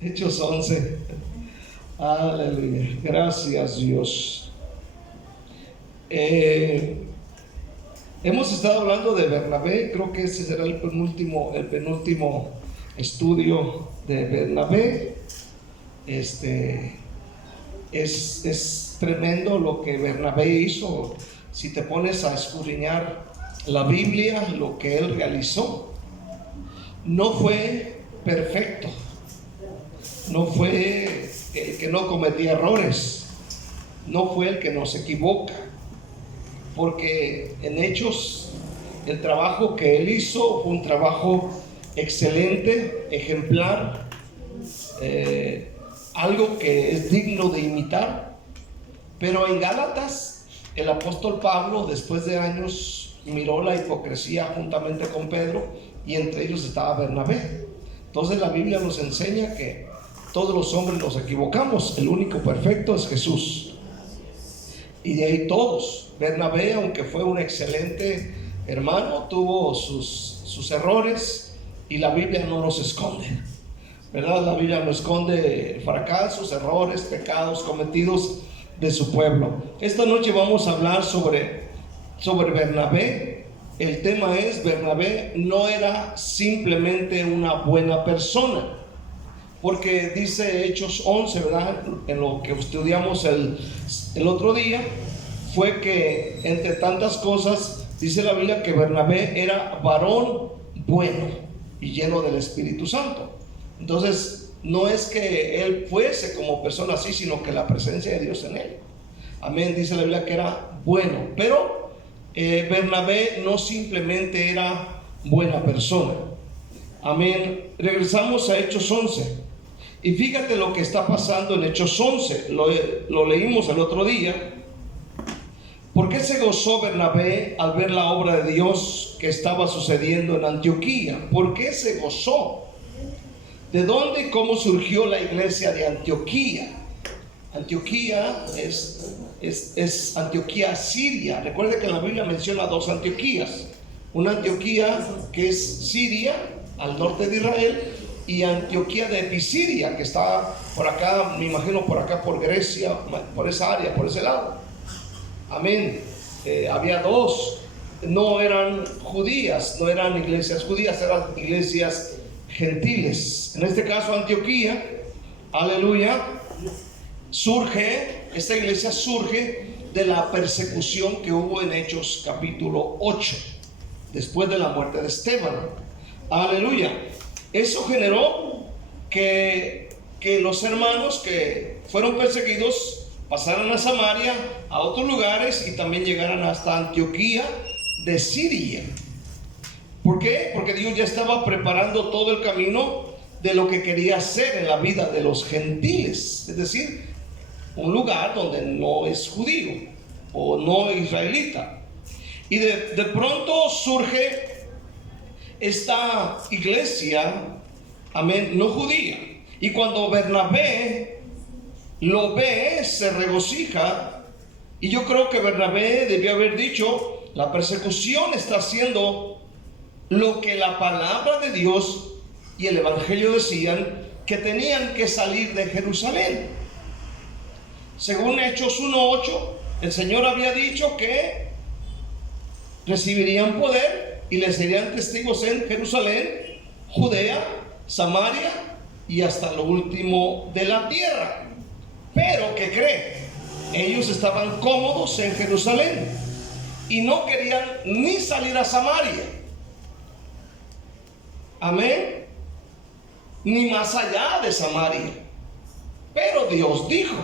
Hechos 11. Aleluya. Gracias, Dios. Hemos estado hablando de Bernabé. Creo que ese será el penúltimo estudio de Bernabé. Es tremendo lo que Bernabé hizo. Si te pones a escudriñar la Biblia, lo que él realizó, no fue perfecto, no fue el que no cometía errores, no fue el que no se equivoca, porque en Hechos el trabajo que él hizo fue un trabajo excelente, ejemplar, algo que es digno de imitar. Pero en Gálatas, el apóstol Pablo, después de años, miró la hipocresía juntamente con Pedro, y entre ellos estaba Bernabé. Entonces la Biblia nos enseña que todos los hombres nos equivocamos, el único perfecto es Jesús. Y de ahí todos. Bernabé, aunque fue un excelente hermano, tuvo sus errores, y la Biblia no los esconde, ¿verdad? La Biblia no esconde fracasos, errores, pecados cometidos de su pueblo. Esta noche vamos a hablar sobre Bernabé. El tema es: Bernabé no era simplemente una buena persona, porque dice Hechos 11, ¿verdad? En lo que estudiamos el otro día, fue que entre tantas cosas dice la Biblia que Bernabé era varón bueno y lleno del Espíritu Santo. Entonces no es que él fuese como persona así, sino que la presencia de Dios en él. Amén. Dice la Biblia que era bueno. Pero Bernabé no simplemente era buena persona. Amén. Regresamos a Hechos 11. Y fíjate lo que está pasando en Hechos 11. Lo leímos el otro día. ¿Por qué se gozó Bernabé al ver la obra de Dios que estaba sucediendo en Antioquía? ¿Por qué se gozó? ¿De dónde y cómo surgió la iglesia de Antioquía? Antioquía es Antioquía siria. Recuerde que la Biblia menciona dos Antioquías. Una Antioquía que es Siria, al norte de Israel, y Antioquía de Pisidia, que está por acá, me imagino por acá, por Grecia, por esa área, por ese lado. Amén. Había dos. No eran judías, no eran iglesias judías, eran iglesias gentiles. En este caso Antioquía, aleluya, esta iglesia surge de la persecución que hubo en Hechos capítulo 8, después de la muerte de Esteban. Aleluya. Eso generó que los hermanos que fueron perseguidos pasaran a Samaria, a otros lugares, y también llegaran hasta Antioquía de Siria. ¿Por qué? Porque Dios ya estaba preparando todo el camino de lo que quería hacer en la vida de los gentiles, es decir, un lugar donde no es judío o no israelita. Y de pronto surge esta iglesia, amén, no judía. Y cuando Bernabé lo ve, se regocija. Y yo creo que Bernabé debió haber dicho: la persecución está haciendo lo que la palabra de Dios y el evangelio decían, que tenían que salir de Jerusalén. Según Hechos 1:8, el Señor había dicho que recibirían poder y les serían testigos en Jerusalén, Judea, Samaria y hasta lo último de la tierra. Pero ¿qué cree? Ellos estaban cómodos en Jerusalén y no querían ni salir a Samaria, amén, ni más allá de Samaria. Pero Dios dijo: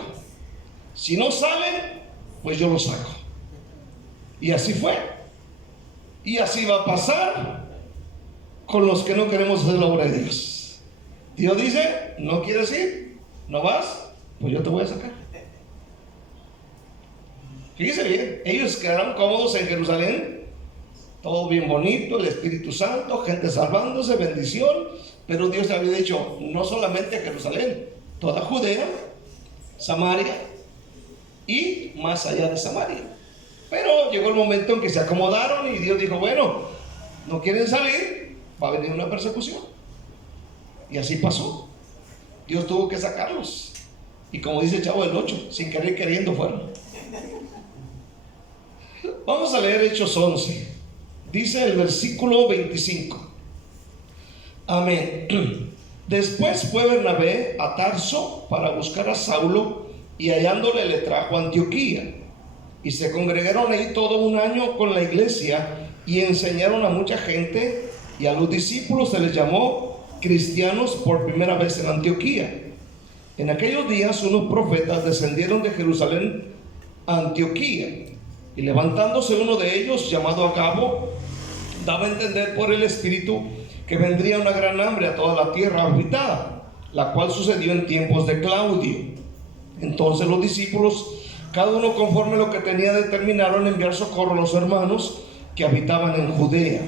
si no salen, pues yo los saco. Y así fue. Y así va a pasar con los que no queremos hacer la obra de Dios. Dios dice: no quieres ir, no vas, pues yo te voy a sacar. Fíjese bien, ellos quedaron cómodos en Jerusalén, todo bien bonito, el Espíritu Santo, gente salvándose, bendición. Pero Dios le había dicho: no solamente Jerusalén, toda Judea, Samaria y más allá de Samaria. Pero llegó el momento en que se acomodaron y Dios dijo: bueno, no quieren salir, va a venir una persecución. Y así pasó. Dios tuvo que sacarlos. Y como dice el Chavo del 8, sin querer queriendo fueron. Vamos a leer Hechos 11. Dice el versículo 25. Amén. Después fue Bernabé a Tarso para buscar a Saulo, y hallándole le trajo a Antioquía. Y se congregaron ahí todo un año con la iglesia y enseñaron a mucha gente, y a los discípulos se les llamó cristianos por primera vez en Antioquía. En aquellos días unos profetas descendieron de Jerusalén a Antioquía, y levantándose uno de ellos, llamado Agabo, daba a entender por el Espíritu que vendría una gran hambre a toda la tierra habitada, la cual sucedió en tiempos de Claudio. Entonces los discípulos, cada uno conforme lo que tenía, determinaron enviar socorro a los hermanos que habitaban en Judea,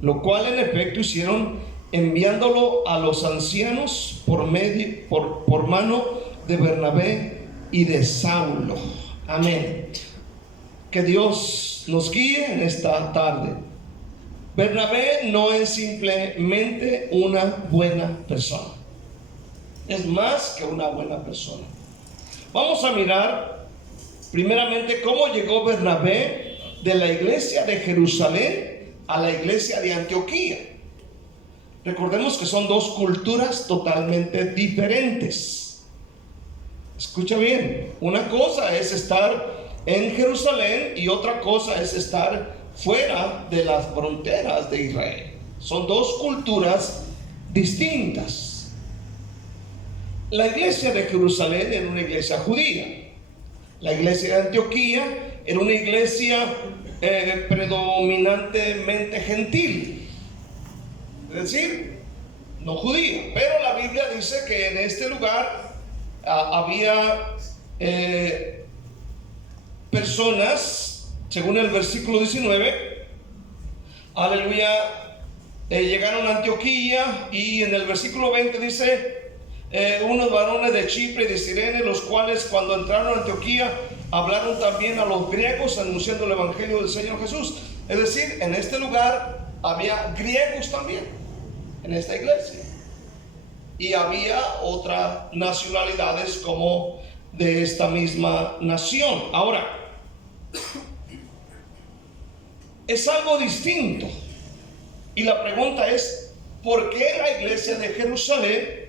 lo cual en efecto hicieron, enviándolo a los ancianos por mano de Bernabé y de Saulo. Amén. Que Dios nos guíe en esta tarde. Bernabé no es simplemente una buena persona, es más que una buena persona. Vamos a mirar primeramente cómo llegó Bernabé de la iglesia de Jerusalén a la iglesia de Antioquía. Recordemos que son dos culturas totalmente diferentes. Escucha bien, una cosa es estar en Jerusalén y otra cosa es estar fuera de las fronteras de Israel. Son dos culturas distintas. La iglesia de Jerusalén era una iglesia judía. La iglesia de Antioquía era una iglesia predominantemente gentil, es decir, no judía. Pero la Biblia dice que en este lugar había personas, según el versículo 19, aleluya, llegaron a Antioquía, y en el versículo 20 dice, unos varones de Chipre y de Cirene, los cuales cuando entraron a Antioquía hablaron también a los griegos anunciando el evangelio del Señor Jesús. Es decir, en este lugar había griegos también, en esta iglesia, y había otras nacionalidades como de esta misma nación. Ahora, es algo distinto, y la pregunta es, ¿por qué la iglesia de Jerusalén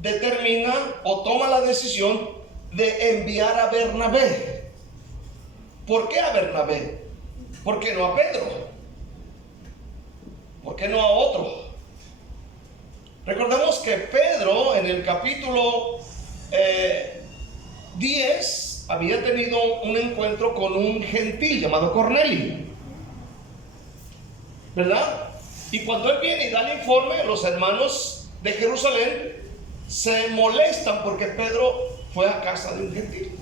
determina o toma la decisión de enviar a Bernabé? ¿Por qué a Bernabé? ¿Por qué no a Pedro? ¿Por qué no a otro? Recordemos que Pedro en el capítulo 10 había tenido un encuentro con un gentil llamado Cornelio, ¿verdad? Y cuando él viene y da el informe, los hermanos de Jerusalén se molestan porque Pedro fue a casa de un gentil.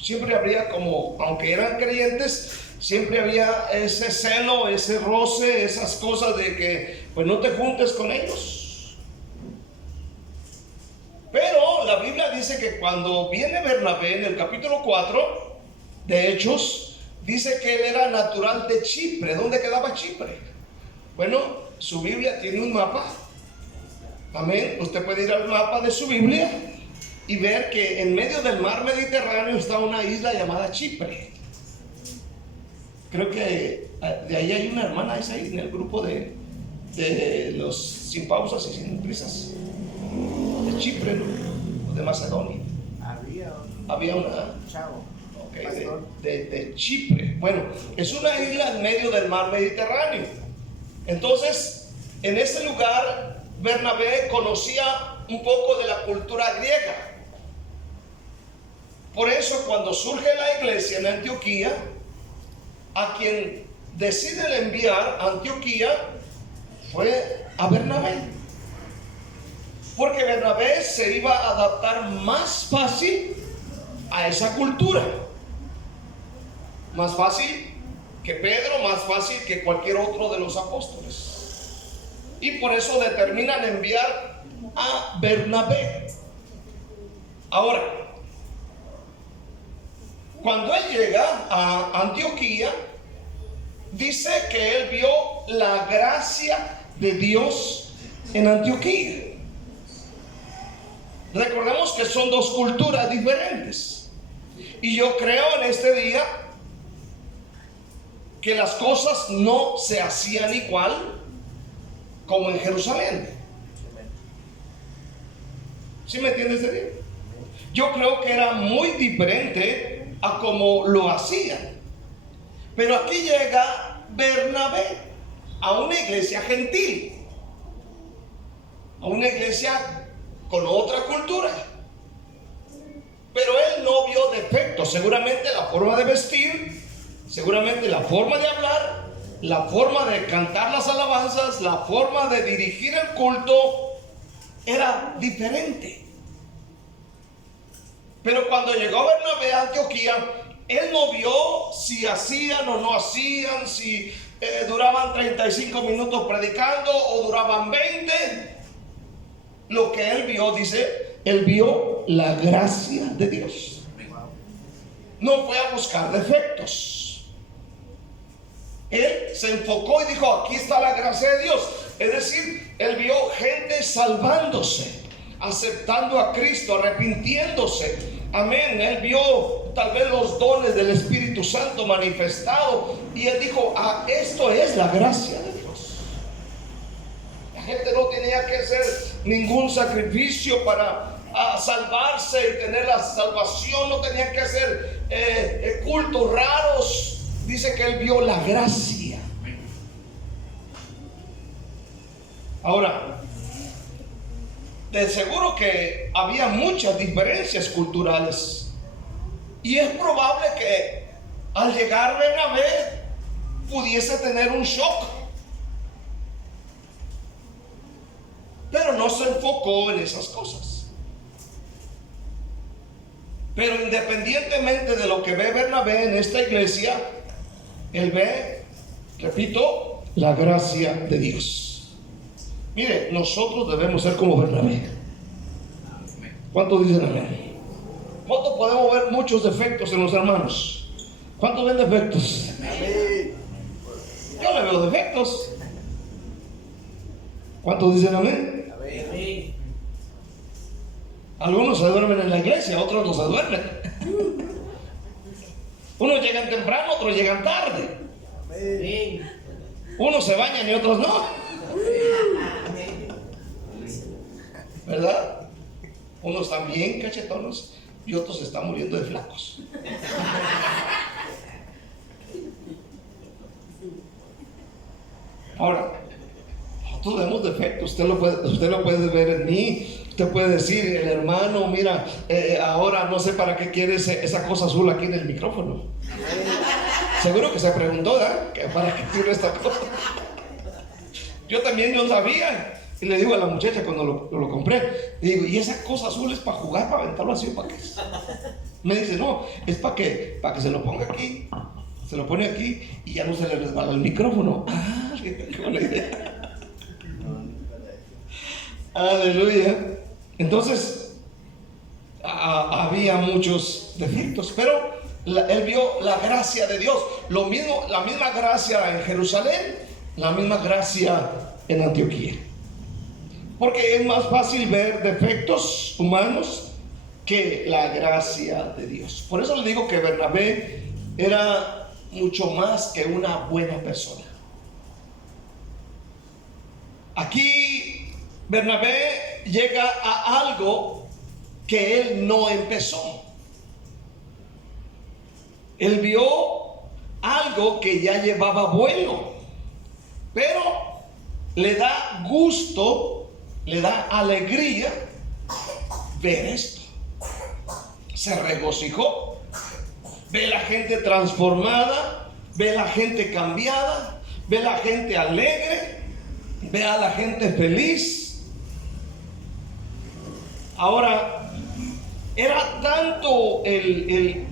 Siempre habría, como, aunque eran creyentes, siempre había ese celo, ese roce, esas cosas de que pues no te juntes con ellos. Pero la Biblia dice que cuando viene Bernabé en el capítulo 4 de Hechos, dice que él era natural de Chipre. ¿Dónde quedaba Chipre? Bueno, su Biblia tiene un mapa. Amén. Usted puede ir al mapa de su Biblia y ver que en medio del mar Mediterráneo está una isla llamada Chipre. Creo que de ahí hay una hermana, es ahí en el grupo de los sin pausas y sin prisas, de Chipre, ¿no? O de Macedonia. Había una chavo, okay, de Chipre. Bueno, es una isla en medio del mar Mediterráneo. Entonces, en ese lugar Bernabé conocía un poco de la cultura griega. Por eso, cuando surge la iglesia en Antioquía, a quien deciden enviar a Antioquía fue a Bernabé, porque Bernabé se iba a adaptar más fácil a esa cultura, más fácil que Pedro, más fácil que cualquier otro de los apóstoles, y por eso determinan enviar a Bernabé. Ahora, cuando él llega a Antioquía, dice que él vio la gracia de Dios en Antioquía. Recordemos que son dos culturas diferentes. Y yo creo en este día que las cosas no se hacían igual como en Jerusalén. ¿Sí me entiendes este día? Yo creo que era muy diferente a como lo hacían. Pero aquí llega Bernabé a una iglesia gentil, a una iglesia con otra cultura. Pero él no vio defectos. Seguramente la forma de vestir, seguramente la forma de hablar, la forma de cantar las alabanzas, la forma de dirigir el culto era diferente. Pero cuando llegó Bernabé a Antioquía, él no vio si hacían o no hacían, si duraban 35 minutos predicando o duraban 20. Lo que él vio, dice, él vio la gracia de Dios. No fue a buscar defectos. Él se enfocó y dijo, aquí está la gracia de Dios. Es decir, él vio gente salvándose, aceptando a Cristo, arrepintiéndose. Amén. Él vio tal vez los dones del Espíritu Santo manifestado y él dijo, esto es la gracia de Dios. La gente no tenía que hacer ningún sacrificio para salvarse y tener la salvación. No tenía que hacer cultos raros. Dice que él vio la gracia. Ahora, de seguro que había muchas diferencias culturales y es probable que al llegar Bernabé pudiese tener un shock, pero no se enfocó en esas cosas. Pero independientemente de lo que ve Bernabé en esta iglesia, él ve, repito, la gracia de Dios. Mire, nosotros debemos ser como Bernabé. ¿Cuántos dicen amén? ¿Cuántos podemos ver muchos defectos en los hermanos? ¿Cuántos ven defectos? Yo le veo defectos. ¿Cuántos dicen amén? Algunos se duermen en la iglesia, otros no se duermen. Unos llegan temprano, otros llegan tarde. Unos se bañan y otros no. ¿Verdad? Unos están bien cachetones y otros se están muriendo de flacos. Ahora, nosotros vemos defectos. Usted lo puede ver en mí. Usted puede decir, el hermano, mira, ahora no sé para qué quiere esa cosa azul aquí en el micrófono. Seguro que se preguntó, ¿verdad? ¿Para qué quiere esta cosa? Yo también no sabía. Y le digo a la muchacha cuando lo compré, le digo, ¿y esa cosa azul es para jugar, para aventarlo así o para qué? Me dice, no, es para que se lo ponga aquí. Se lo pone aquí y ya no se le resbala el micrófono. Ah, qué buena idea. Aleluya. Entonces, había muchos defectos, pero él vio la gracia de Dios. Lo mismo, la misma gracia en Jerusalén, la misma gracia en Antioquía. Porque es más fácil ver defectos humanos que la gracia de Dios. Por eso le digo que Bernabé era mucho más que una buena persona. Aquí Bernabé llega a algo que él no empezó. Él vio algo que ya llevaba vuelo, pero le da gusto, le da alegría ver esto. Se regocijó, ve la gente transformada, ve la gente cambiada, ve la gente alegre, ve a la gente feliz. Ahora, era tanto el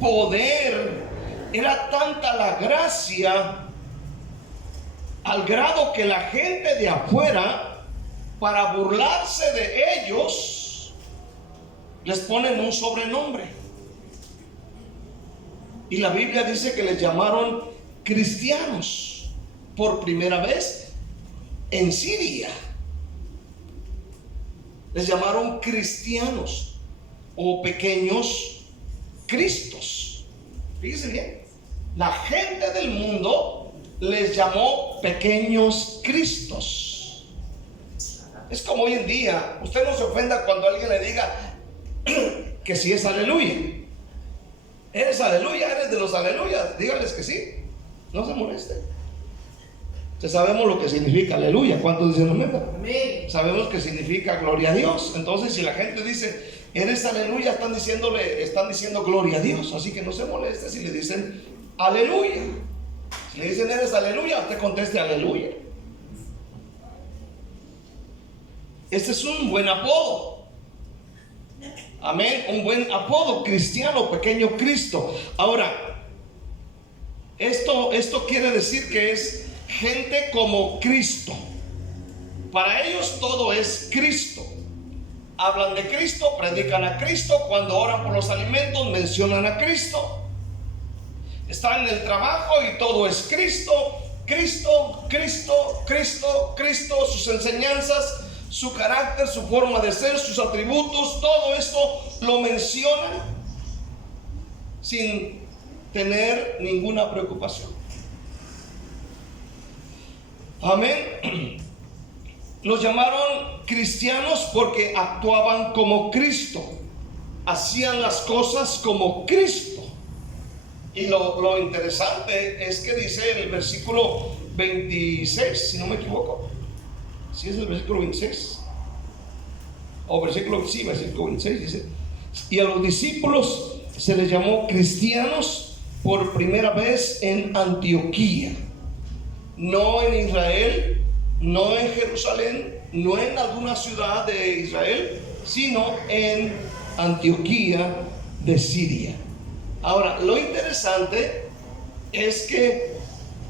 poder, era tanta la gracia, al grado que la gente de afuera, para burlarse de ellos, les ponen un sobrenombre. Y la Biblia dice que les llamaron cristianos por primera vez en Siria. Les llamaron cristianos o pequeños cristos. Fíjense bien, la gente del mundo les llamó pequeños cristos. Es como hoy en día, usted no se ofenda cuando alguien le diga que sí es aleluya. ¿Eres aleluya? ¿Eres de los aleluyas? Dígales que sí, no se moleste. Sabemos lo que significa aleluya. ¿Cuántos dicen amén? Amén. Sabemos que significa gloria a Dios. Entonces, si la gente dice eres aleluya, están diciendo gloria a Dios. Así que no se moleste si le dicen aleluya. Si le dicen eres aleluya, usted conteste aleluya. Este es un buen apodo. Amén. Un buen apodo cristiano, pequeño Cristo. Ahora, esto quiere decir que es gente como Cristo. Para ellos todo es Cristo. Hablan de Cristo, predican a Cristo. Cuando oran por los alimentos mencionan a Cristo. Están en el trabajo y todo es Cristo. Cristo, Cristo, Cristo, Cristo. Sus enseñanzas, su carácter, su forma de ser, sus atributos, todo esto lo mencionan sin tener ninguna preocupación. Amén. Los llamaron cristianos porque actuaban como Cristo, hacían las cosas como Cristo. Y lo interesante es que dice en el versículo 26, si no me equivoco, si es el versículo 26 o versículo 26, dice: y a los discípulos se les llamó cristianos por primera vez en Antioquía. No en Israel, no en Jerusalén, no en alguna ciudad de Israel, sino en Antioquía de Siria. Ahora, lo interesante es que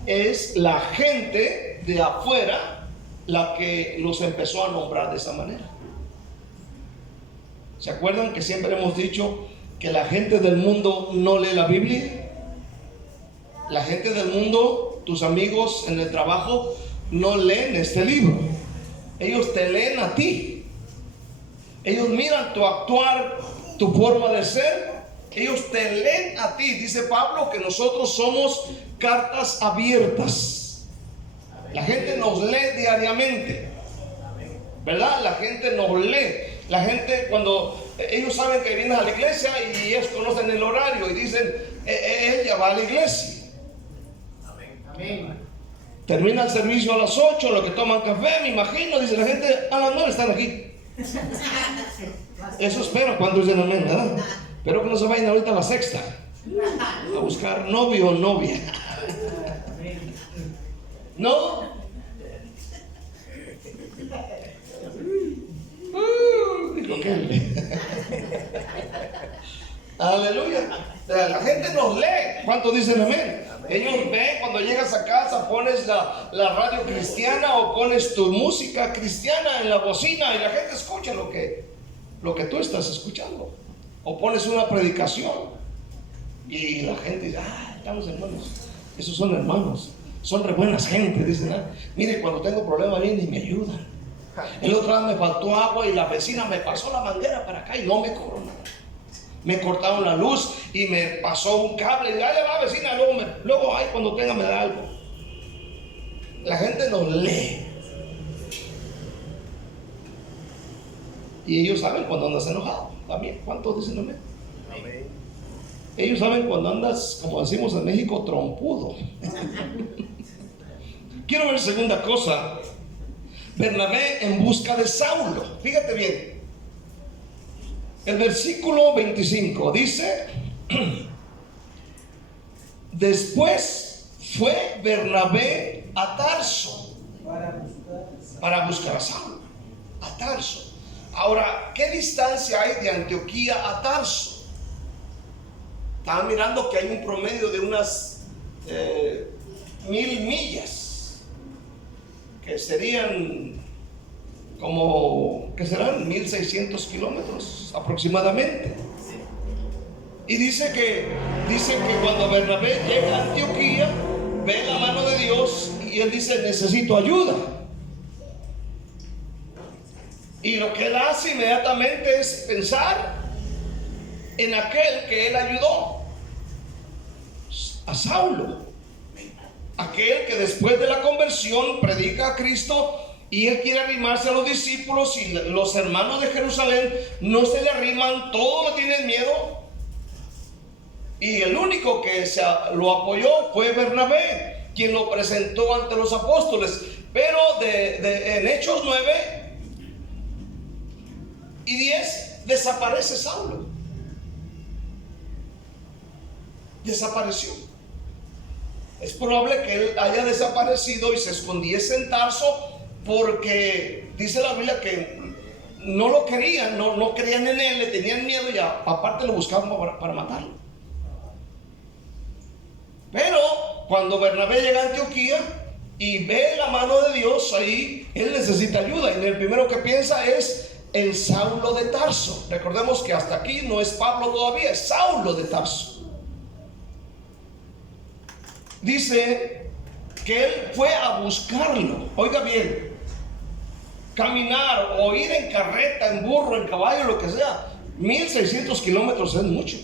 es la gente de afuera la que los empezó a nombrar de esa manera. ¿Se acuerdan que siempre hemos dicho que la gente del mundo no lee la Biblia? La gente del mundo, tus amigos en el trabajo, no leen este libro. Ellos te leen a ti. Ellos miran tu actuar, tu forma de ser. Ellos te leen a ti. Dice Pablo que nosotros somos cartas abiertas. La gente nos lee diariamente, ¿verdad? La gente nos lee. La gente, cuando ellos saben que vienes a la iglesia y ellos conocen el horario y dicen, ella va a la iglesia. Amén. Termina el servicio a las 8, los que toman café, me imagino, dice la gente, a las 9 están aquí. Eso espero cuando dicen amén, ¿verdad? Espero que no se vayan ahorita a la sexta a buscar novio o novia. ¿No? Dijo que aleluya. La gente nos lee. ¿Cuántos dicen amén? Ellos ven cuando llegas a casa, pones la radio cristiana o pones tu música cristiana en la bocina y la gente escucha lo que tú estás escuchando. O pones una predicación y la gente dice, estamos hermanos. Esos son hermanos, son re buenas gente. Dicen, mire, cuando tengo problemas vienen y me ayudan. El otro día me faltó agua y la vecina me pasó la manguera para acá y no me cobró nada. Me cortaron la luz y me pasó un cable y dale va vecina, luego cuando tenga me da algo. La gente nos lee y ellos saben cuando andas enojado también. ¿Cuántos dicen amén? Amén. Ellos saben cuando andas, como decimos en México, trompudo. Quiero ver segunda cosa, Bernabé en busca de Saulo. Fíjate bien. El versículo 25 dice: después fue Bernabé a Tarso para buscar a Saulo. A Tarso. Ahora, ¿qué distancia hay de Antioquía a Tarso? Estaban mirando que hay un promedio de unas 1000 millas, que serían como, que serán 1600 kilómetros aproximadamente. Y dice que cuando Bernabé llega a Antioquía, ve la mano de Dios y él dice: necesito ayuda. Y Y lo que él hace inmediatamente es pensar en aquel que él ayudó, a Saulo, aquel que después de la conversión predica a Cristo, y él quiere arrimarse a los discípulos, y los hermanos de Jerusalén no se le arriman, todos le tienen miedo, y el único que lo apoyó fue Bernabé, quien lo presentó ante los apóstoles. Pero en Hechos 9 y 10 desaparece Saulo. Desapareció. Es probable que él haya desaparecido y se escondiese en Tarso, porque dice la Biblia que no lo querían, no creían en él, le tenían miedo, y aparte lo buscaban para matarlo. Pero cuando Bernabé llega a Antioquía y ve la mano de Dios ahí, él necesita ayuda, y el primero que piensa es en Saulo de Tarso. Recordemos que hasta aquí no es Pablo todavía, es Saulo de Tarso. Dice que él fue a buscarlo. Oiga bien, caminar o ir en carreta, en burro, en caballo, lo que sea, 1600 kilómetros es mucho.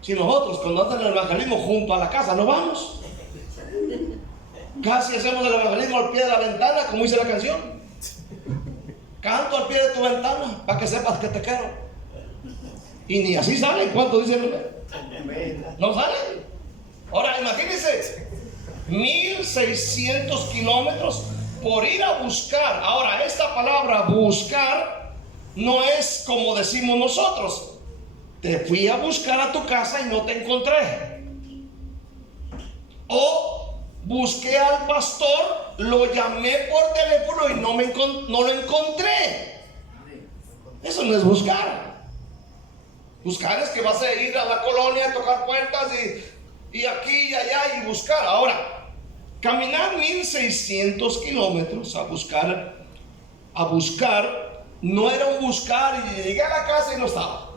Si nosotros cuando hacen el evangelismo junto a la casa no vamos, casi hacemos el evangelismo al pie de la ventana, como dice la canción. Canto al pie de tu ventana para que sepas que te quiero. Y ni así salen. ¿Cuánto dice el nombre? No salen. Ahora imagínense, 1600 kilómetros por ir a buscar. Ahora, esta palabra buscar no es como decimos nosotros: te fui a buscar a tu casa y no te encontré. O busqué al pastor, lo llamé por teléfono y no lo encontré. Eso no es buscar. Buscar es que vas a ir a la colonia a tocar puertas y aquí y allá y buscar. Ahora, caminar 1600 kilómetros a buscar no era un buscar y llegué a la casa y no estaba.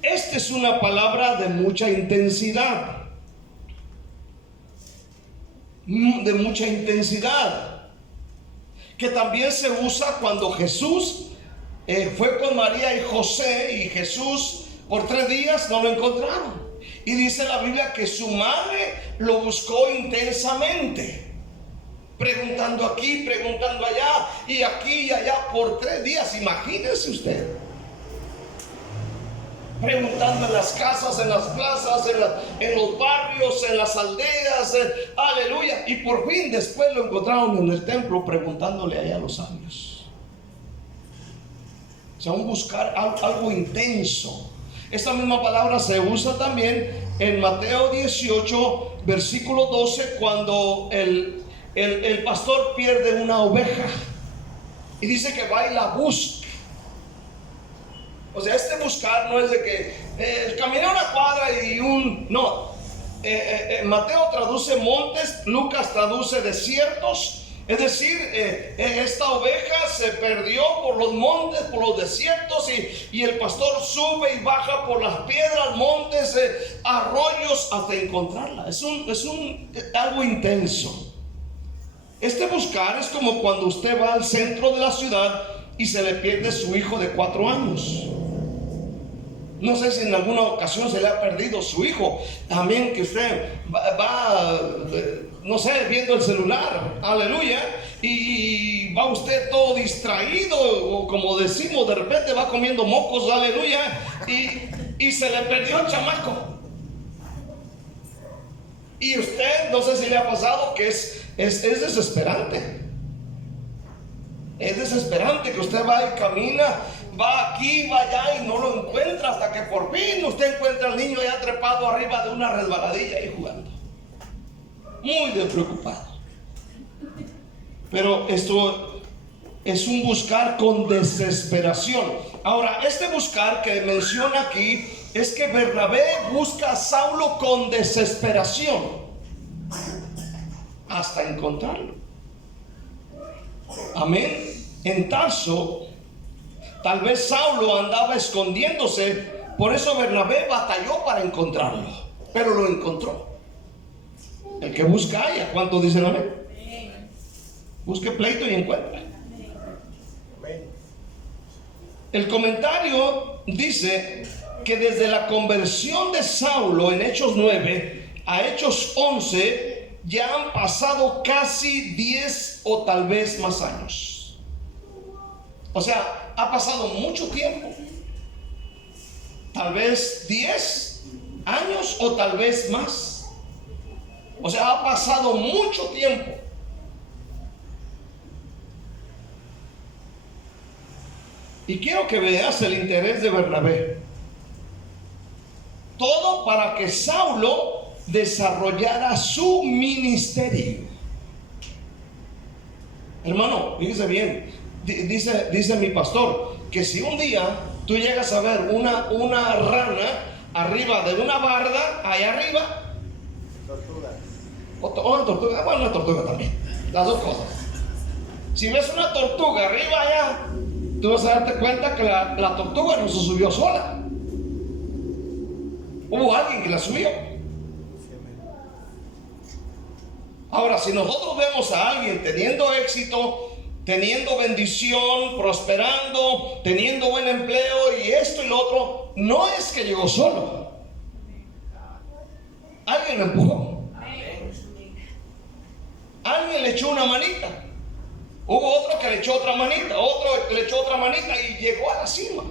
Esta es una palabra de mucha intensidad. De mucha intensidad. Que también se usa cuando Jesús fue con María y José, y Jesús por 3 días no lo encontraron. Y dice la Biblia que su madre lo buscó intensamente, preguntando aquí, preguntando allá, y aquí y allá por 3 días. Imagínense usted. Preguntando en las casas, en las plazas, en los barrios, en las aldeas, aleluya. Y por fin después lo encontraron en el templo preguntándole allá a los sabios. O sea, un buscar algo intenso. Esta misma palabra se usa también en Mateo 18, versículo 12, cuando el pastor pierde una oveja y dice que va y la busca. O sea, este buscar no es de que caminé una cuadra y no. Mateo traduce montes, Lucas traduce desiertos. Es decir, esta oveja se perdió por los montes, por los desiertos, y el pastor sube y baja por las piedras, montes, arroyos hasta encontrarla. Es algo intenso. Este buscar es como cuando usted va al centro de la ciudad y se le pierde su hijo de 4 años. No sé si en alguna ocasión se le ha perdido su hijo. También que usted va no sé, viendo el celular, aleluya, y va usted todo distraído, o como decimos, de repente va comiendo mocos, aleluya, y se le perdió el chamaco. Y usted, no sé si le ha pasado, que es desesperante. Es desesperante que usted va y camina, va aquí, va allá y no lo encuentra, hasta que por fin usted encuentra al niño ya trepado arriba de una resbaladilla y jugando. Muy preocupado. Pero esto es un buscar con desesperación. Ahora, este buscar que menciona aquí es que Bernabé busca a Saulo con desesperación hasta encontrarlo. Amén. En Tarso, tal vez Saulo andaba escondiéndose, por eso Bernabé batalló para encontrarlo, pero lo encontró. El que busca halla. ¿Cuántos dicen amén? Busque pleito y encuentra. El comentario dice que desde la conversión de Saulo en Hechos 9 a Hechos 11 ya han pasado casi 10 o tal vez más años. O sea, ha pasado mucho tiempo. Tal vez 10 años o tal vez más. O sea, ha pasado mucho tiempo. Y quiero que veas el interés de Bernabé. Todo para que Saulo desarrollara su ministerio. Hermano, fíjese bien. Dice mi pastor que si un día tú llegas a ver una rana arriba de una barda, allá arriba, o una tortuga, bueno, una tortuga también, las dos cosas. Si ves una tortuga arriba allá, tú vas a darte cuenta que la tortuga no se subió sola. Hubo alguien que la subió. Ahora, si nosotros vemos a alguien teniendo éxito, teniendo bendición, prosperando, teniendo buen empleo y esto y lo otro, no es que llegó solo. Alguien lo empujó. Alguien le echó una manita. Hubo otro que le echó otra manita, otro que le echó otra manita y llegó a la cima.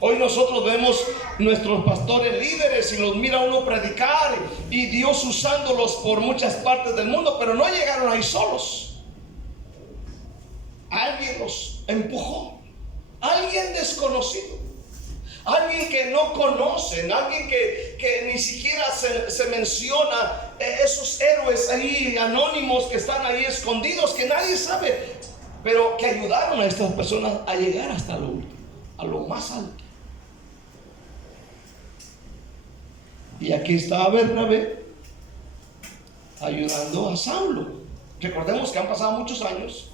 Hoy nosotros vemos nuestros pastores líderes y los mira uno predicar y Dios usándolos por muchas partes del mundo, pero no llegaron ahí solos. Alguien los empujó, alguien desconocido, alguien que no conocen, alguien que ni siquiera se menciona, esos héroes ahí anónimos que están ahí escondidos, que nadie sabe, pero que ayudaron a estas personas a llegar hasta lo último, a lo más alto. Y aquí estaba Bernabé ayudando a Saulo. Recordemos que han pasado muchos años.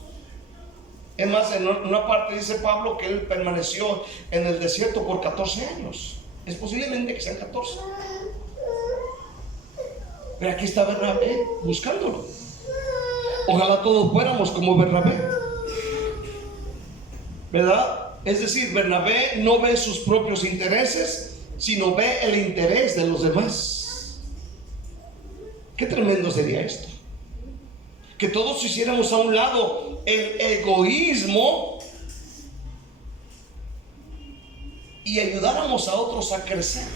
Es más, en una parte dice Pablo que él permaneció en el desierto por 14 años. Es posiblemente que sean 14. Pero aquí está Bernabé buscándolo. Ojalá todos fuéramos como Bernabé, ¿verdad? Es decir, Bernabé no ve sus propios intereses, sino ve el interés de los demás. Qué tremendo sería esto. Que todos hiciéramos a un lado el egoísmo y ayudáramos a otros a crecer.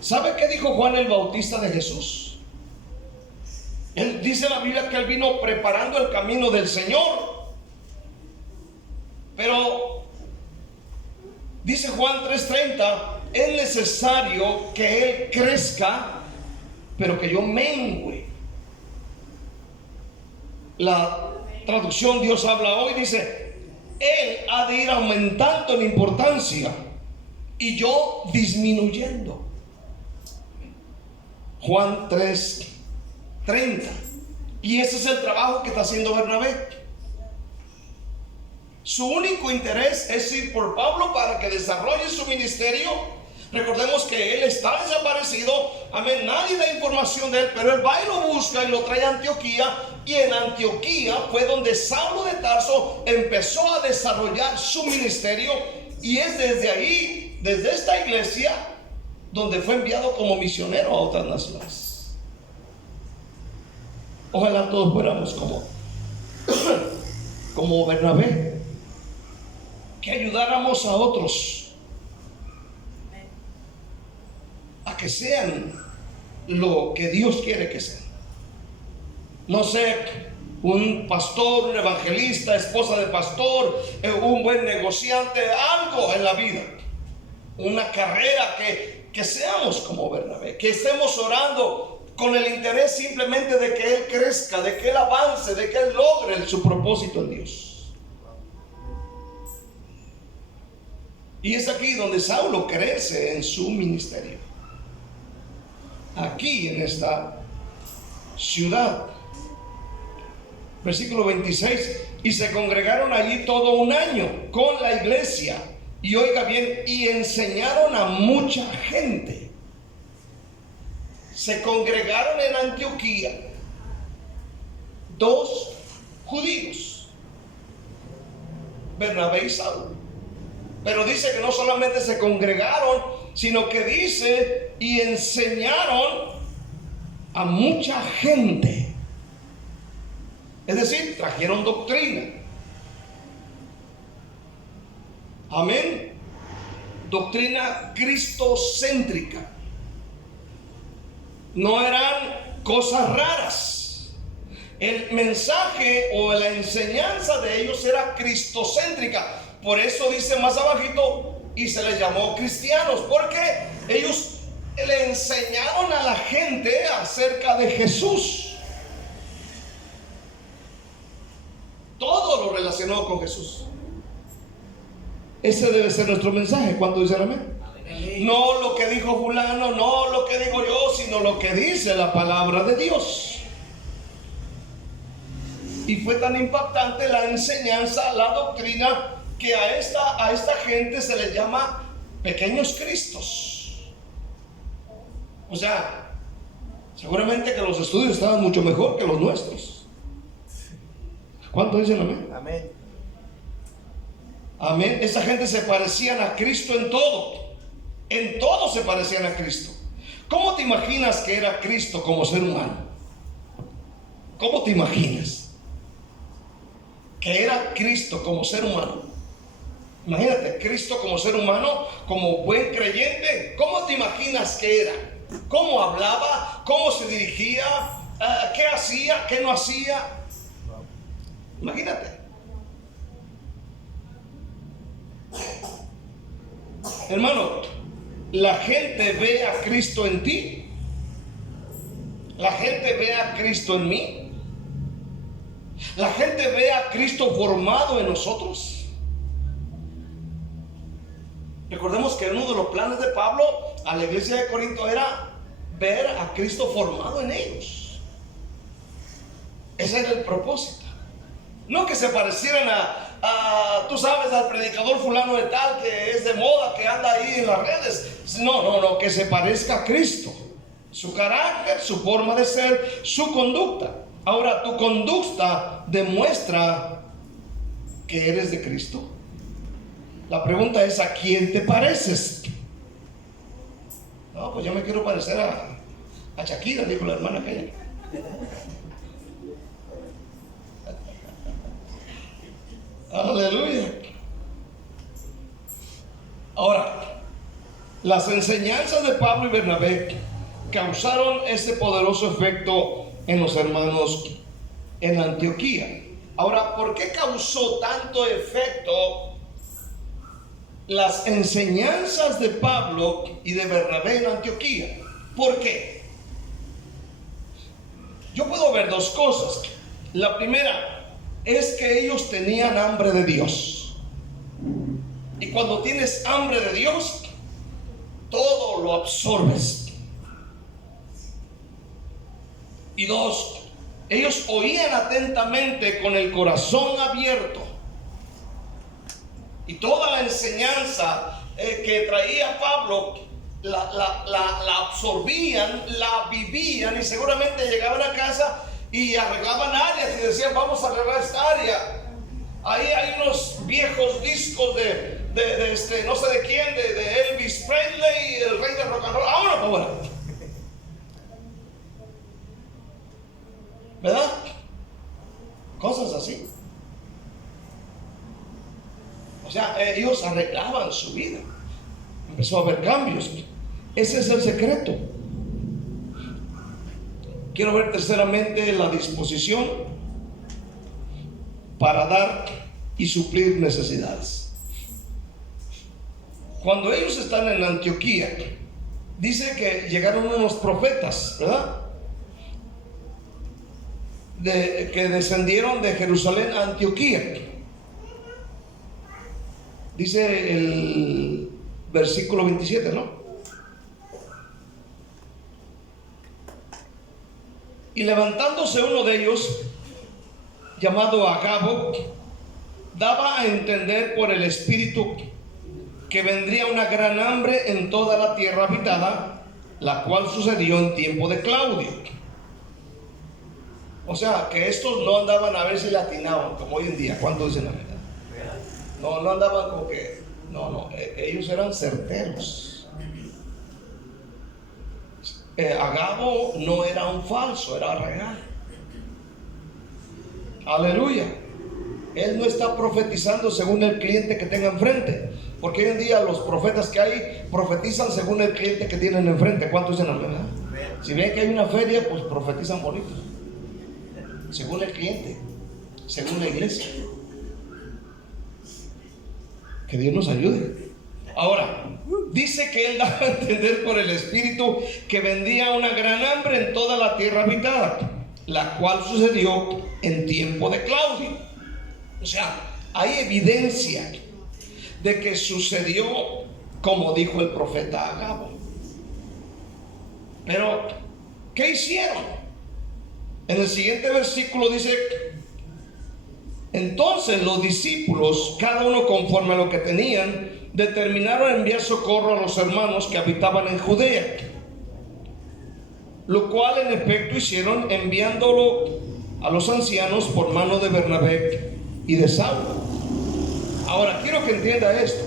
¿Sabe qué dijo Juan el Bautista de Jesús? Él dice en la Biblia que él vino preparando el camino del Señor. Pero dice Juan 3:30, es necesario que Él crezca, pero que yo mengüe. La traducción Dios habla hoy dice, Él ha de ir aumentando en importancia y yo disminuyendo. Juan 3:30. Y ese es el trabajo que está haciendo Bernabé. Su único interés es ir por Pablo para que desarrolle su ministerio. Recordemos que él está desaparecido. Amén. Nadie da información de él, pero él va y lo busca y lo trae a Antioquía. Y en Antioquía fue donde Saulo de Tarso empezó a desarrollar su ministerio. Y es desde ahí, desde esta iglesia, donde fue enviado como misionero a otras naciones. Ojalá todos fuéramos como Bernabé. Que ayudáramos a otros a que sean lo que Dios quiere que sean. No sé, un pastor, un evangelista, esposa de pastor, un buen negociante, algo en la vida, una carrera, que seamos como Bernabé, que estemos orando con el interés simplemente de que él crezca, de que él avance, de que él logre su propósito en Dios. Y es aquí donde Saulo crece en su ministerio. Aquí en esta ciudad. Versículo 26. Y se congregaron allí todo un año con la iglesia. Y oiga bien, y enseñaron a mucha gente. se congregaron en Antioquía dos judíos, Bernabé y Saulo. Pero dice que no solamente se congregaron, sino que dice y enseñaron a mucha gente. Es decir, trajeron doctrina. Amén. Doctrina cristocéntrica. No eran cosas raras. El mensaje o la enseñanza de ellos era cristocéntrica. Por eso dice más abajito, y se les llamó cristianos, porque ellos le enseñaron a la gente acerca de Jesús. Todo lo relacionado con Jesús. Ese debe ser nuestro mensaje. ¿Cuánto dicen amén? No lo que dijo fulano, no lo que digo yo, sino lo que dice la palabra de Dios. Y fue tan impactante la enseñanza, la doctrina, que a esta gente se les llama pequeños cristos. O sea, seguramente que los estudios estaban mucho mejor que los nuestros. ¿Cuánto dicen amén? Amén. Amén. Esa gente se parecían a Cristo en todo. En todo se parecían a Cristo. ¿Cómo te imaginas que era Cristo como ser humano? ¿Cómo te imaginas que era Cristo como ser humano? Imagínate, Cristo como ser humano, como buen creyente. ¿Cómo te imaginas que era? ¿Cómo hablaba? ¿Cómo se dirigía? ¿Qué hacía? ¿Qué no hacía? Imagínate. Hermano, la gente ve a Cristo en ti. La gente ve a Cristo en mí. La gente ve a Cristo formado en nosotros. Recordemos que uno de los planes de Pablo a la iglesia de Corinto era ver a Cristo formado en ellos. Ese era el propósito. No que se parecieran tú sabes, al predicador fulano de tal que es de moda, que anda ahí en las redes. No, que se parezca a Cristo. Su carácter, su forma de ser, su conducta. Ahora, tu conducta demuestra que eres de Cristo. La pregunta es: ¿a quién te pareces? No, pues yo me quiero parecer a Shakira, dijo la hermana aquella. Aleluya. Ahora, las enseñanzas de Pablo y Bernabé causaron ese poderoso efecto en los hermanos en Antioquía. Ahora, ¿por qué causó tanto efecto las enseñanzas de Pablo y de Bernabé en Antioquía? ¿Por qué? Yo puedo ver dos cosas. La primera es que ellos tenían hambre de Dios. Y cuando tienes hambre de Dios, todo lo absorbes. Y dos, ellos oían atentamente con el corazón abierto. Y toda la enseñanza que traía Pablo la absorbían, la vivían, y seguramente llegaban a casa y arreglaban áreas y decían: vamos a arreglar esta área. Ahí hay unos viejos discos de no sé de quién, de Elvis Presley, el rey del rock and roll. ¡Vámonos, ahora! ¿Verdad? Cosas así. O sea, ellos arreglaban su vida. Empezó a haber cambios. Ese es el secreto. Quiero ver terceramente la disposición para dar y suplir necesidades. Cuando ellos están en Antioquía, dice que llegaron unos profetas, ¿verdad? Que descendieron de Jerusalén a Antioquía. Dice el versículo 27, ¿no? Y levantándose uno de ellos, llamado Agabo, daba a entender por el Espíritu que vendría una gran hambre en toda la tierra habitada, la cual sucedió en tiempo de Claudio. O sea, que estos no andaban a ver si le atinaban, como hoy en día. ¿Cuánto dicen la verdad? No andaban con que... No, ellos eran certeros. Agabo no era un falso, era real. Aleluya. Él no está profetizando según el cliente que tenga enfrente, porque hoy en día los profetas que hay profetizan según el cliente que tienen enfrente. ¿Cuántos dicen amén? Si ven que hay una feria, pues profetizan bonito, según el cliente, según la iglesia. Que Dios nos ayude. Ahora, dice que él daba a entender por el Espíritu que vendría una gran hambre en toda la tierra habitada, la cual sucedió en tiempo de Claudio. O sea, hay evidencia de que sucedió como dijo el profeta Agabo. Pero, ¿qué hicieron? En el siguiente versículo dice: entonces los discípulos, cada uno conforme a lo que tenían, determinaron enviar socorro a los hermanos que habitaban en Judea, lo cual en efecto hicieron, enviándolo a los ancianos por mano de Bernabé y de Saulo. Ahora quiero que entienda esto.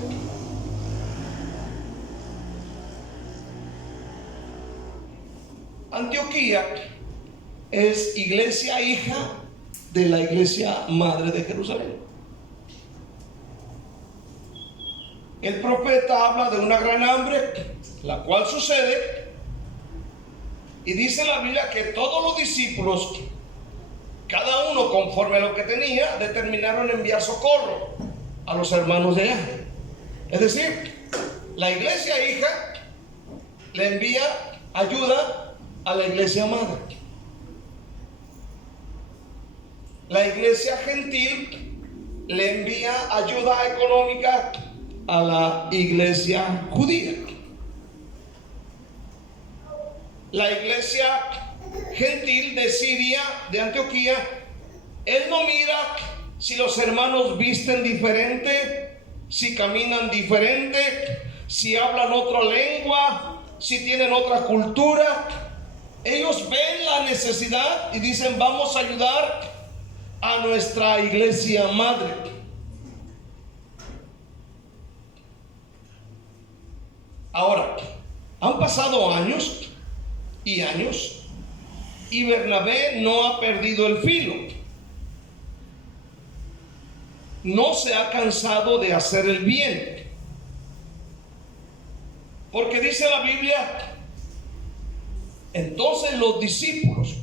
Antioquía es iglesia hija de la iglesia madre de Jerusalén. El profeta habla de una gran hambre, la cual sucede, y dice la Biblia que todos los discípulos, cada uno conforme a lo que tenía, determinaron enviar socorro a los hermanos de allá. Es decir, la iglesia hija le envía ayuda a la iglesia madre. La iglesia gentil le envía ayuda económica a la iglesia judía. La iglesia gentil de Siria, de Antioquía, él no mira si los hermanos visten diferente, si caminan diferente, si hablan otra lengua, si tienen otra cultura. Ellos ven la necesidad y dicen: vamos a ayudar a nuestra iglesia madre. Ahora, han pasado años y años, y Bernabé no ha perdido el filo. No se ha cansado de hacer el bien, porque dice la Biblia: entonces los discípulos,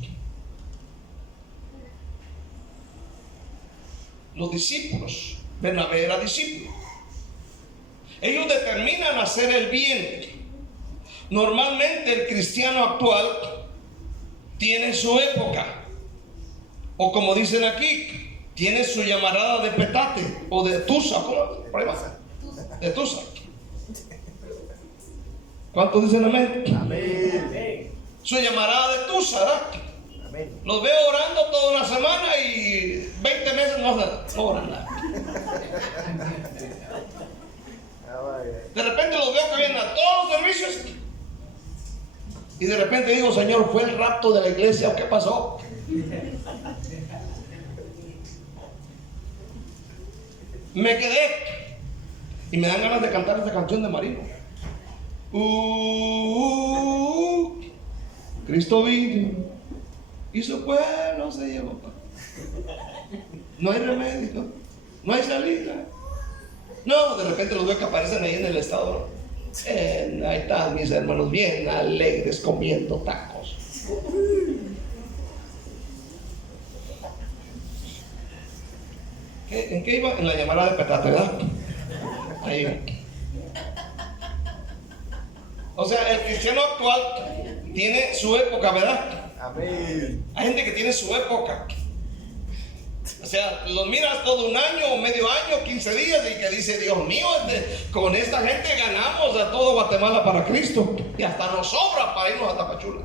Bernabé era discípulo, ellos determinan hacer el bien. Normalmente el cristiano actual tiene su época, o como dicen aquí, tiene su llamarada de petate o de tusa. ¿Cómo? De tusa. ¿Cuántos dicen amén? Amén. Su llamarada de tusa, ¿verdad? Amén. Los veo orando toda una semana y 20 meses no oran nada. De repente los veo que vienen a todos los servicios y de repente digo: Señor, ¿fue el rapto de la iglesia o qué pasó? Me quedé y me dan ganas de cantar esta canción de Marino. Cristo vino y su pueblo se llevó. No hay remedio, no hay salida. No, de repente los veo que aparecen ahí en el estado. Ahí están mis hermanos bien alegres comiendo tacos. ¿En qué iba? En la llamada de petate, ¿verdad? Ahí. O sea, el cristiano actual tiene su época, ¿verdad? Amén. Hay gente que tiene su época. O sea, los miras todo un año, medio año, 15 días y que dice: Dios mío, con esta gente ganamos a todo Guatemala para Cristo. Y hasta nos sobra para irnos a Tapachula.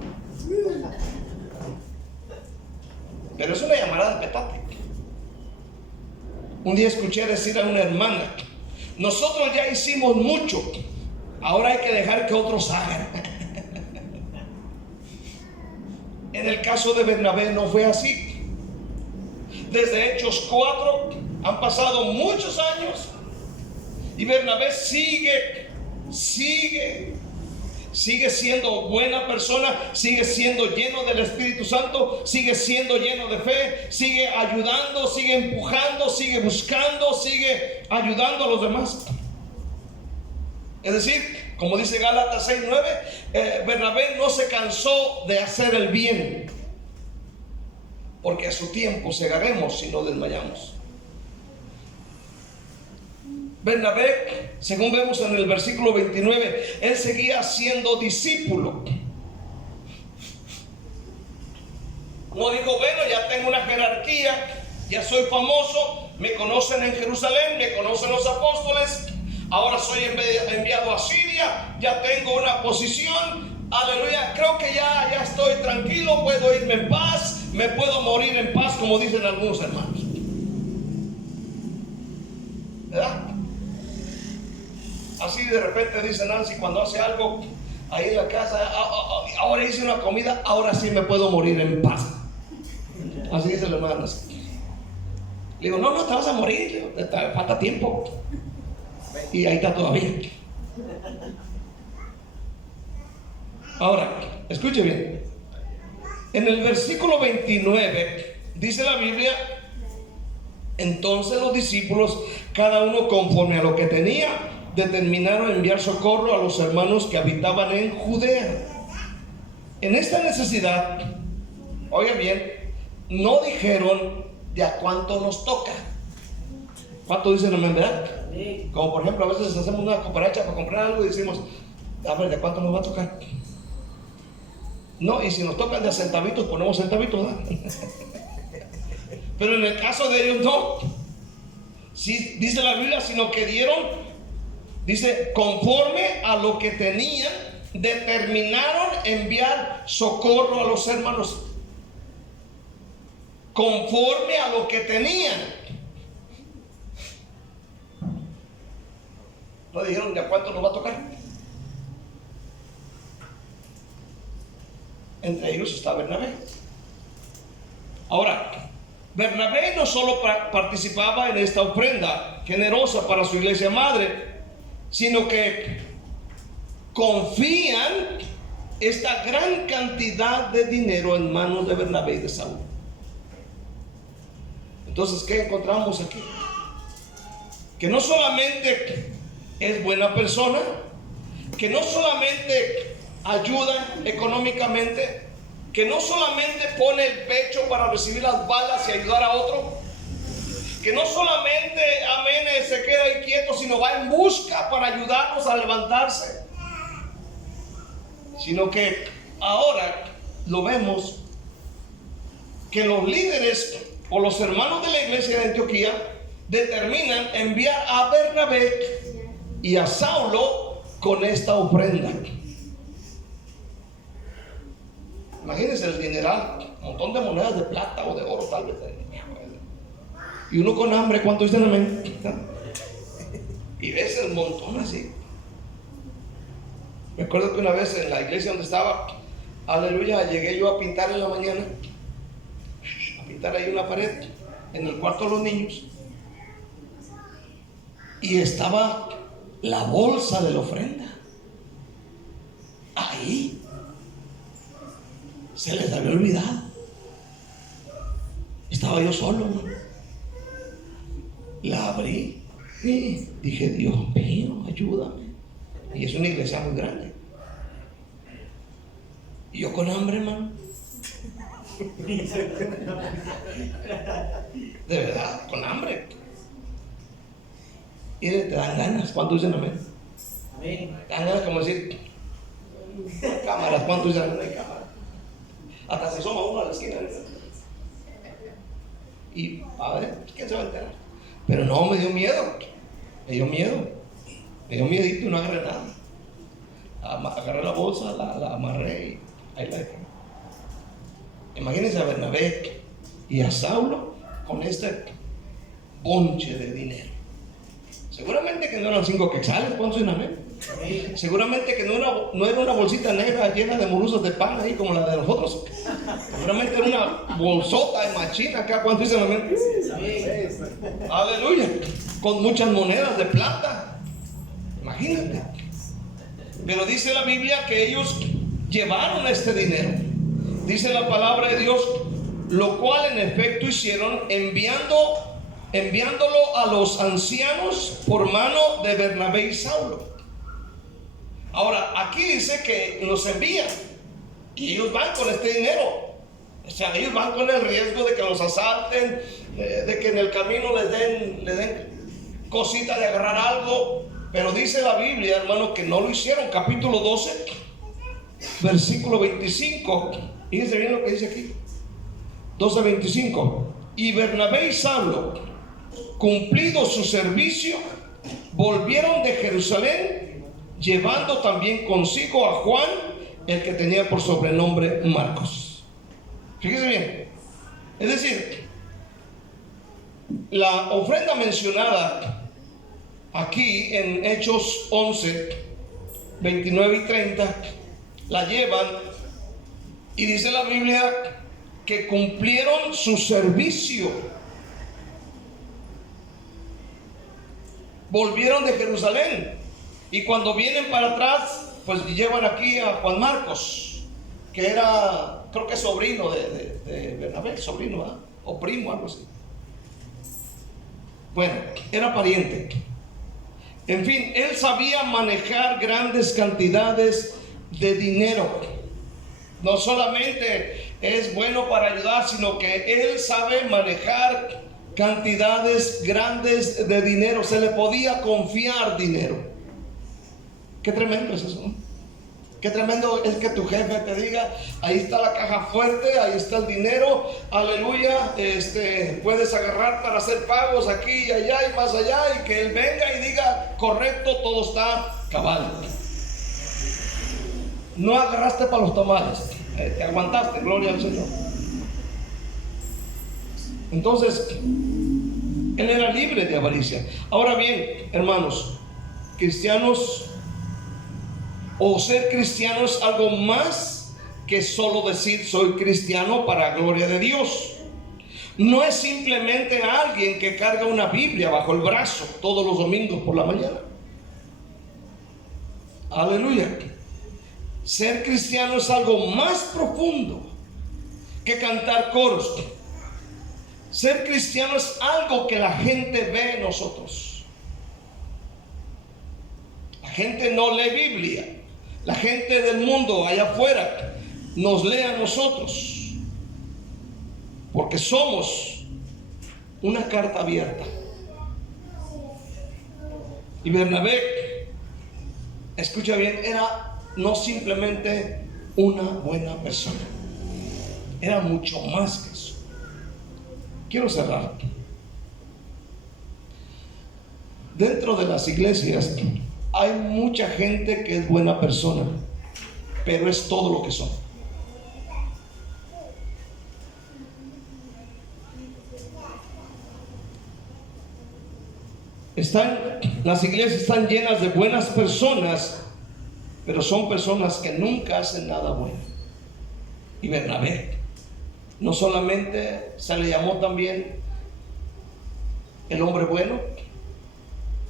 Pero es una llamada de petate. Un día escuché decir a una hermana: nosotros ya hicimos mucho, ahora hay que dejar que otros hagan. En el caso de Bernabé no fue así. Desde Hechos 4 han pasado muchos años y Bernabé sigue siendo buena persona, sigue siendo lleno del Espíritu Santo, sigue siendo lleno de fe, sigue ayudando, sigue empujando, sigue buscando, sigue ayudando a los demás. Es decir, como dice Gálatas 6:9, Bernabé no se cansó de hacer el bien, porque a su tiempo segaremos si no desmayamos. Bernabé, según vemos en el versículo 29, él seguía siendo discípulo. No dijo, bueno, ya tengo una jerarquía, ya soy famoso, me conocen en Jerusalén, me conocen los apóstoles, ahora soy enviado a Siria, ya tengo una posición, aleluya, creo que ya estoy tranquilo, puedo irme en paz, me puedo morir en paz, como dicen algunos hermanos. ¿Verdad? Así de repente dice Nancy cuando hace algo ahí en la casa, ahora hice una comida, ahora sí me puedo morir en paz. Así dice la hermana. Le digo, no te vas a morir, falta tiempo. Y ahí está todavía. Ahora, escuche bien. En el versículo 29 dice la Biblia, entonces los discípulos, cada uno conforme a lo que tenía, determinaron enviar socorro a los hermanos que habitaban en Judea. En esta necesidad, oiga bien, no dijeron de a cuánto nos toca. ¿Cuánto dicen amén, verdad? Como por ejemplo, a veces hacemos una cooperacha para comprar algo y decimos, a ver, ¿de cuánto nos va a tocar? No, y si nos tocan de a centavitos, ponemos centavitos, ¿verdad? Pero en el caso de ellos no. Sí, dice la Biblia, sino que dieron, dice, conforme a lo que tenían, determinaron enviar socorro a los hermanos. Conforme a lo que tenían. No dijeron de a cuánto nos va a tocar. Entre ellos está Bernabé. Ahora, Bernabé no solo participaba en esta ofrenda generosa para su iglesia madre, sino que confían esta gran cantidad de dinero en manos de Bernabé y de Saulo. Entonces, ¿qué encontramos aquí? Que no solamente es buena persona, que no solamente ayuda económicamente, que no solamente pone el pecho para recibir las balas y ayudar a otro, que no solamente, amén, se queda ahí quieto, sino va en busca para ayudarnos a levantarse, sino que ahora lo vemos que los líderes o los hermanos de la iglesia de Antioquía determinan enviar a Bernabé y a Saulo con esta ofrenda. Imagínense el dineral, un montón de monedas de plata o de oro tal vez. Y uno con hambre, ¿cuánto dicen amén? Y ves el montón así. Me acuerdo que una vez en la iglesia donde estaba, aleluya, llegué yo a pintar en la mañana, a pintar ahí una pared en el cuarto de los niños, y estaba la bolsa de la ofrenda ahí. Se les había olvidado. Estaba yo solo, ¿no? La abrí y dije, Dios mío, ayúdame. Y es una iglesia muy grande. Y yo con hambre, hermano. De verdad, con hambre. Y te dan ganas. ¿Cuántos dicen amén? Amén. Te dan ganas como decir, cámaras. ¿Cuántos dicen amén? No hay cámara. Hasta se asoma uno a la esquina. Y a ver, ¿quién se va a enterar? Pero no, me dio miedo. Me dio miedito y no agarré nada. Agarré la bolsa, la amarré y ahí la dejé. Imagínense a Bernabé y a Saulo con este bonche de dinero. Seguramente que no eran 5 quetzales, ¿cuántos en amén? Seguramente que no era una bolsita negra llena de moruzos de pan ahí como la de nosotros. Seguramente era una bolsota de machina acá. ¿Cuánto dice la mente? Aleluya. Con muchas monedas de plata. Imagínate. Pero dice la Biblia que ellos llevaron este dinero. Dice la palabra de Dios, lo cual en efecto hicieron enviándolo a los ancianos por mano de Bernabé y Saulo. Ahora, aquí dice que los envían y ellos van con este dinero. O sea, ellos van con el riesgo de que los asalten, de que en el camino les den cosita de agarrar algo. Pero dice la Biblia, hermano, que no lo hicieron. Capítulo 12, versículo 25. Fíjense bien lo que dice aquí. 12:25. Y Bernabé y Saulo, cumplido su servicio, volvieron de Jerusalén, llevando también consigo a Juan, el que tenía por sobrenombre Marcos. Fíjense bien. Es decir, la ofrenda mencionada aquí en Hechos 11, 29 y 30, la llevan y dice la Biblia que cumplieron su servicio. Volvieron de Jerusalén y cuando vienen para atrás, pues llevan aquí a Juan Marcos, que era, creo que sobrino de Bernabé, sobrino, ¿verdad? O primo, algo así. Bueno, era pariente. En fin, él sabía manejar grandes cantidades de dinero. No solamente es bueno para ayudar, sino que él sabe manejar cantidades grandes de dinero. Se le podía confiar dinero. Qué tremendo es eso, ¿no? Qué tremendo es que tu jefe te diga: ahí está la caja fuerte, ahí está el dinero, aleluya, puedes agarrar para hacer pagos aquí y allá y más allá, y que él venga y diga: correcto, todo está cabal. No agarraste para los tamales, te aguantaste, gloria al Señor. Entonces, él era libre de avaricia. Ahora bien, hermanos, cristianos, o ser cristiano es algo más que solo decir soy cristiano para gloria de Dios. No es simplemente alguien que carga una Biblia bajo el brazo todos los domingos por la mañana. Aleluya. Ser cristiano es algo más profundo que cantar coros. Ser cristiano es algo que la gente ve en nosotros. La gente no lee Biblia. La gente del mundo allá afuera nos lee a nosotros, porque somos una carta abierta. Y Bernabé, escucha bien, era no simplemente una buena persona, era mucho más que eso. Quiero cerrar. Dentro de las iglesias hay mucha gente que es buena persona, pero es todo lo que son. Las iglesias están llenas de buenas personas, pero son personas que nunca hacen nada bueno. Y Bernabé no solamente se le llamó también el hombre bueno,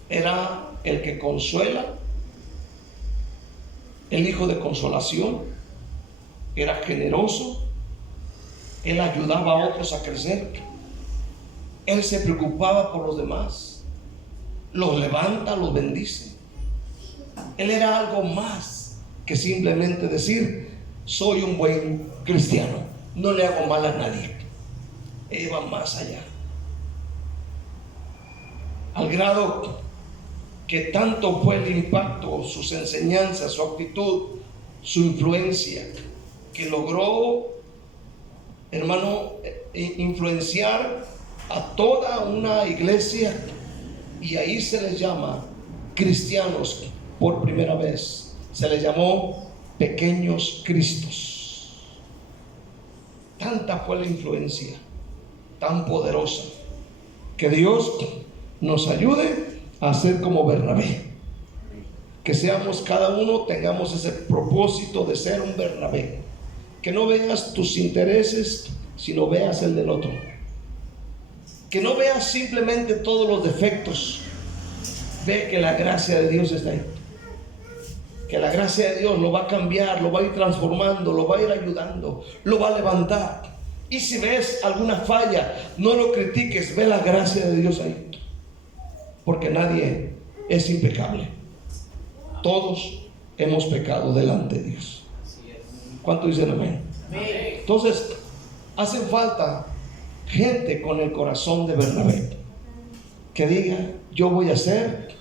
era el que consuela, el hijo de consolación, era generoso, él ayudaba a otros a crecer, él se preocupaba por los demás, los levanta, los bendice. Él era algo más que simplemente decir soy un buen cristiano, no le hago mal a nadie. Él va más allá, al grado que tanto fue el impacto, sus enseñanzas, su actitud, su influencia, que logró, hermano, influenciar a toda una iglesia, y ahí se les llama cristianos por primera vez. Se les llamó pequeños cristos. Tanta fue la influencia, tan poderosa, que Dios nos ayude a ser como Bernabé. que seamos cada uno, tengamos ese propósito de ser un Bernabé, que no veas tus intereses, sino veas el del otro, que no veas simplemente todos los defectos, ve que la gracia de Dios está ahí, que la gracia de Dios lo va a cambiar, lo va a ir transformando, lo va a ir ayudando, lo va a levantar. Y si ves alguna falla, no lo critiques, ve la gracia de Dios ahí, porque nadie es impecable. Todos hemos pecado delante de Dios. ¿Cuánto dicen amén? Entonces, hacen falta gente con el corazón de Bernabé, que diga: yo voy a ser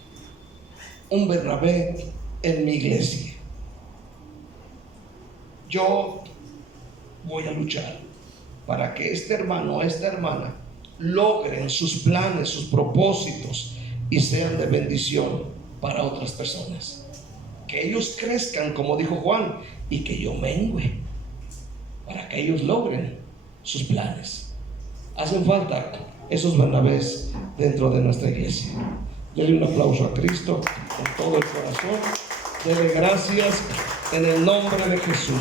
un Bernabé en mi iglesia. Yo voy a luchar para que este hermano o esta hermana logren sus planes, sus propósitos y sean de bendición para otras personas. Que ellos crezcan, como dijo Juan, y que yo mengüe, para que ellos logren sus planes. Hacen falta esos Bernabés dentro de nuestra iglesia. Dele un aplauso a Cristo con todo el corazón. Dele gracias en el nombre de Jesús.